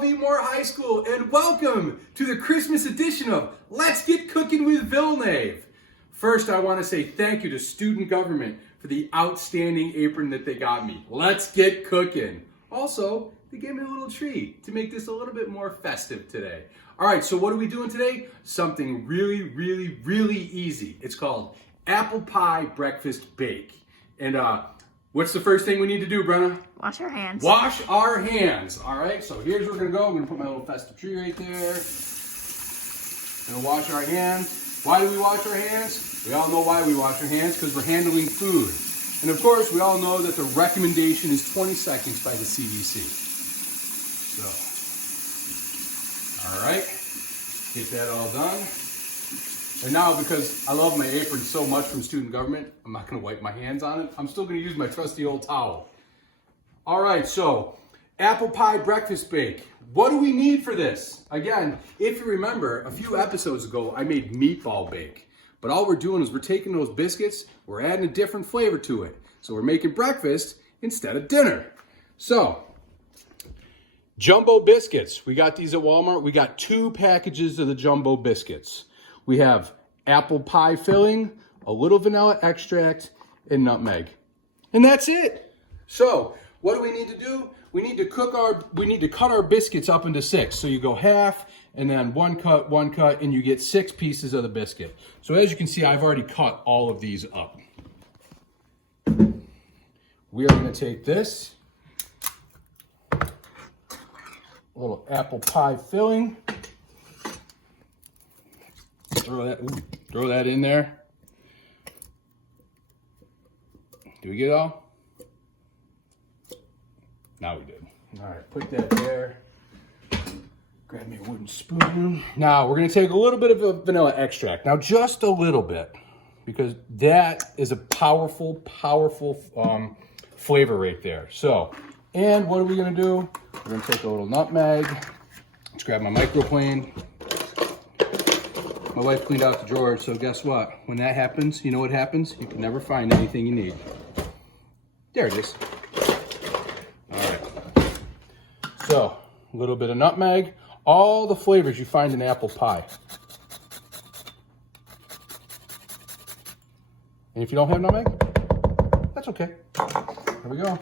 Paul V. Moore High School, and welcome to the Christmas edition of Let's Get Cooking with Villnave. First, I want to say thank you to student government for the outstanding apron that they got me. Let's get cooking. Also, they gave me a little treat to make this a little bit more festive today. All right, so what are we doing today? Something really easy. It's called apple pie breakfast bake. And what's the first thing we need to do, Brenna? Wash our hands. Wash our hands. All right, so here's where we're gonna go. I'm gonna put my little festive tree right there. Gonna wash our hands. Why do we wash our hands? We all know why we wash our hands, because we're handling food. And of course, we all know that the recommendation is 20 seconds by the CDC. So, all right, get that all done. And now, because I love my apron so much from student government, I'm not gonna wipe my hands on it. I'm still gonna use my trusty old towel. All right, so apple pie breakfast bake. What do we need for this? Again, if you remember, a few episodes ago, I made meatball bake. But all we're doing is we're taking those biscuits, we're adding a different flavor to it. So we're making breakfast instead of dinner. So, jumbo biscuits. We got these at Walmart. We got 2 packages of the jumbo biscuits. We have apple pie filling, a little vanilla extract, and nutmeg. And that's it. So, what do we need to do? We need to cut our biscuits up into 6. So you go half, and then one cut, and you get 6 pieces of the biscuit. So as you can see, I've already cut all of these up. We are gonna take this little apple pie filling, throw that in there. Do we get it all? Now we did. All right, put that there. Grab me a wooden spoon. Now we're gonna take a little bit of a vanilla extract. Now just a little bit, because that is a powerful flavor right there. So, and what are we gonna do? We're gonna take a little nutmeg. Let's grab my microplane. My wife cleaned out the drawer, so guess what? When that happens, you know what happens? You can never find anything you need. There it is. So, a little bit of nutmeg, all the flavors you find in apple pie. And if you don't have nutmeg, that's okay. Here we go.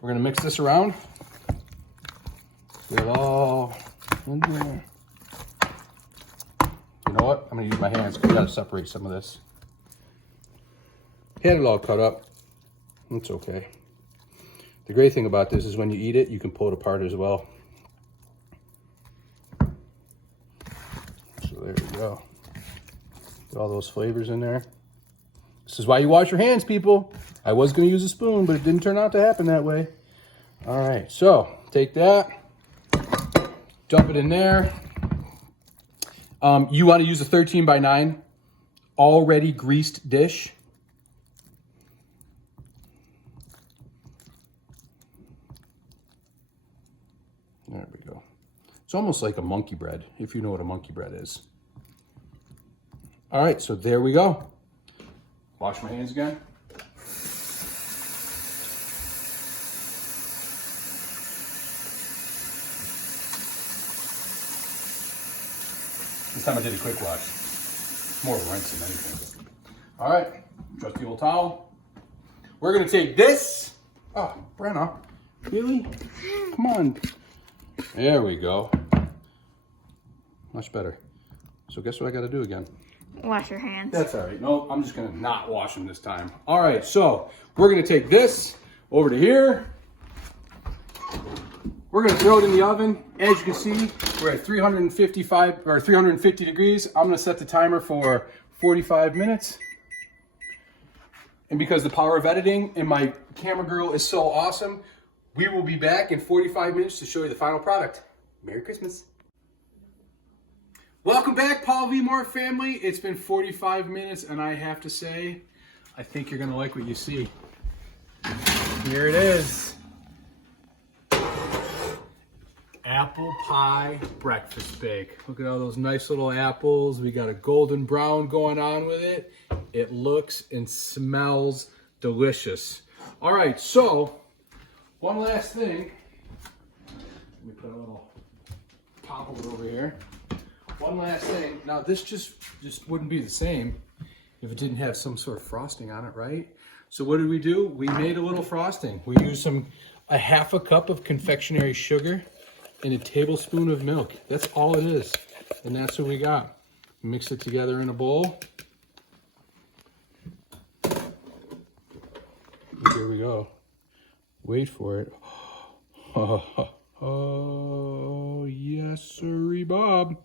We're gonna mix this around. Get it all in there. You know what? I'm gonna use my hands because I gotta separate some of this. Had it all cut up. It's okay. The great thing about this is when you eat it, you can pull it apart as well. So there we go. Get all those flavors in there. This is why you wash your hands, people. I was going to use a spoon, but it didn't turn out to happen that way. All right, so take that, dump it in there. You want to use a 13 by 9 already greased dish. There we go. It's almost like a monkey bread, if you know what a monkey bread is. All right, so there we go. Wash my hands again. This time I did a quick wash. More of a rinse than anything. All right, trusty old towel. We're gonna take this. Oh, Brenna, really? Come on. There we go. Much better. So guess what I got to do again? Wash your hands. That's all right. No, I'm just going to not wash them this time. All right, so we're going to take this over to here. We're going to throw it in the oven. As you can see, we're at 350 degrees. I'm going to set the timer for 45 minutes. And because the power of editing and my camera girl is so awesome, we will be back in 45 minutes to show you the final product. Merry Christmas. Welcome back, Paul V. Moore family. It's been 45 minutes, and I have to say, I think you're going to like what you see. Here it is. Apple pie breakfast bake. Look at all those nice little apples. We got a golden brown going on with it. It looks and smells delicious. All right, so one last thing. Let me put a little popper over here. One last thing. Now this just wouldn't be the same if it didn't have some sort of frosting on it, right? So what did we do? We made a little frosting. We used a half a cup of confectionery sugar and a tablespoon of milk. That's all it is. And that's what we got. Mix it together in a bowl. Here we go. Wait for it. Oh, yes, sirree, Bob.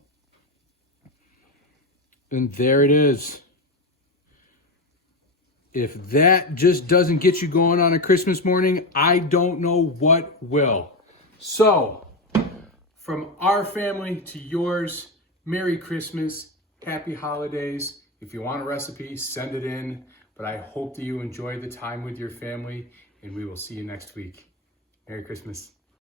And there it is. If that just doesn't get you going on a Christmas morning, I don't know what will. So, from our family to yours, Merry Christmas, Happy Holidays. If you want a recipe, send it in. But I hope that you enjoy the time with your family, and we will see you next week. Merry Christmas.